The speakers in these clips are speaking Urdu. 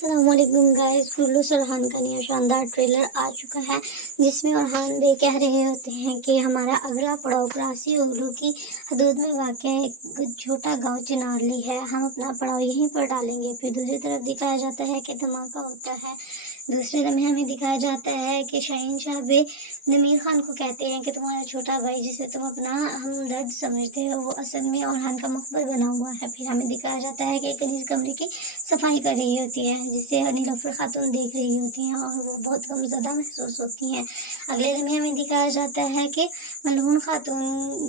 السلام علیکم گائز، خلوص ارحان کا نیا شاندار ٹریلر آ چکا ہے جس میں ارحان بے کہہ رہے ہوتے ہیں کہ ہمارا اگلا پڑاؤ کراسی اولو کی حدود میں واقع ایک چھوٹا گاؤں چنارلی ہے، ہم اپنا پڑاؤ یہیں پر ڈالیں گے۔ پھر دوسری طرف دکھایا جاتا ہے کہ دھماکہ ہوتا ہے۔ دوسرے لمحے ہمیں دکھایا جاتا ہے کہ شاہین شاہ بے نمیر خان کو کہتے ہیں کہ تمہارا چھوٹا بھائی جسے تم اپنا ہمدرد سمجھتے ہو وہ اصل میں ارحان کا مخبر بنا ہوا ہے۔ پھر ہمیں دکھایا جاتا ہے کہ کنیز کمرے کی صفائی کر رہی ہوتی ہے جسے نیلوفر خاتون دیکھ رہی ہوتی ہیں اور وہ بہت غمزدہ محسوس ہوتی ہیں۔ اگلے لمحے ہمیں دکھایا جاتا ہے کہ ملعون خاتون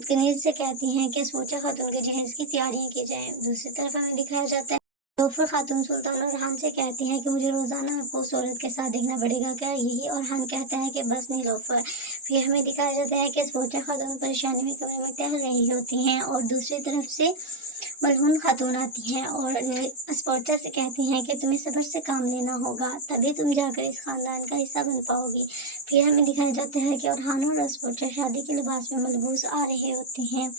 کنیز سے کہتی ہیں کہ سوچا خاتون کے جہیز کی تیاریاں کی جائیں۔ دوسری طرف ہمیں دکھایا جاتا ہے نیلوفر خاتون سلطان ارحان سے کہتی ہیں کہ مجھے روزانہ آپ کو اس عورت کے ساتھ دیکھنا پڑے گا، کیا یہی؟ ارحان کہتا ہے کہ بس نیلوفر۔ پھر ہمیں دکھایا جاتا ہے کہ سوچا خاتون پریشانی میں کمرے میں ٹہل رہی ہوتی ہیں اور دوسری طرف سے ملعون خاتون آتی ہیں اور اسپوچا سے کہتی ہیں کہ تمہیں صبر سے کام لینا ہوگا، تبھی تم جا کر اس خاندان کا حصہ بن پاؤ گی۔ پھر ہمیں دکھایا جاتا ہے کہ ارحان اور اسپوچا شادی کے لباس میں ملبوس آ رہے ہوتے ہیں۔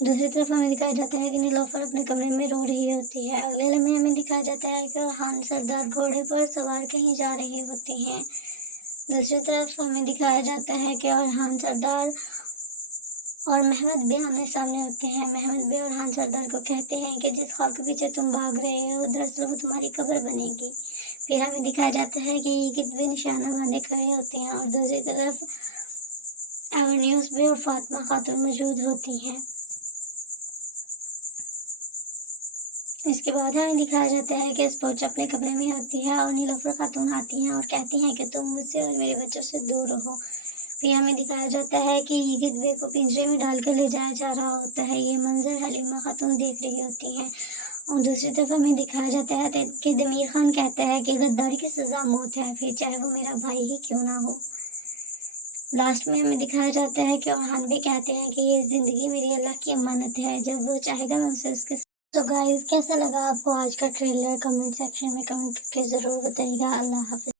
دوسری طرف ہمیں دکھایا جاتا ہے کہ نیلوفر اپنے کمرے میں رو رہی ہوتی ہے۔ اگلے لمحے ہمیں دکھایا جاتا ہے کہ ارحان سردار گھوڑے پر سوار کہیں جا رہے ہوتے ہیں۔ دوسری طرف ہمیں دکھایا جاتا ہے کہ ارحان سردار اور محمد بے آمنے سامنے ہوتے ہیں۔ محمد بے ارحان سردار کو کہتے ہیں کہ جس خواب کے پیچھے تم بھاگ رہے ہو دراصل وہ تمہاری قبر بنے گی۔ پھر ہمیں دکھایا جاتا ہے کہ یہ کتبے نشانہ باندھے کھڑے ہوتے ہیں اور دوسری طرف ایونیوس بے اور فاطمہ خاتون موجود ہوتی ہیں۔ اس کے بعد ہمیں دکھایا جاتا ہے کہ اسپوچا اپنے کمرے میں ہوتی ہے اور نیلوفر خاتون آتی ہیں اور کہتی ہیں کہ تم مجھ سے اور میرے بچوں سے دور رہو۔ پھر ہمیں دکھایا جاتا ہے کہ یہ کتبے کو پنجرے میں ڈال کر لے جایا جا رہا ہوتا ہے۔ یہ منظر حلیمہ خاتون دیکھ رہی ہوتی ہیں اور دوسری طرف ہمیں دکھایا جاتا ہے کہ دمیر خان کہتا ہے کہ غداری کی سزا موت ہے، پھر چاہے وہ میرا بھائی ہی کیوں نہ ہو۔ لاسٹ میں ہمیں دکھایا جاتا ہے کہ ارحان بھی کہتے ہیں کہ یہ زندگی میری اللہ کی امانت ہے، جب وہ چاہے گا میں اسے اس کے تو گائز کیسا لگا آپ کو آج کا ٹریلر؟ کمنٹ سیکشن میں کمنٹ کر کے ضرور بتائیے گا۔ اللہ حافظ۔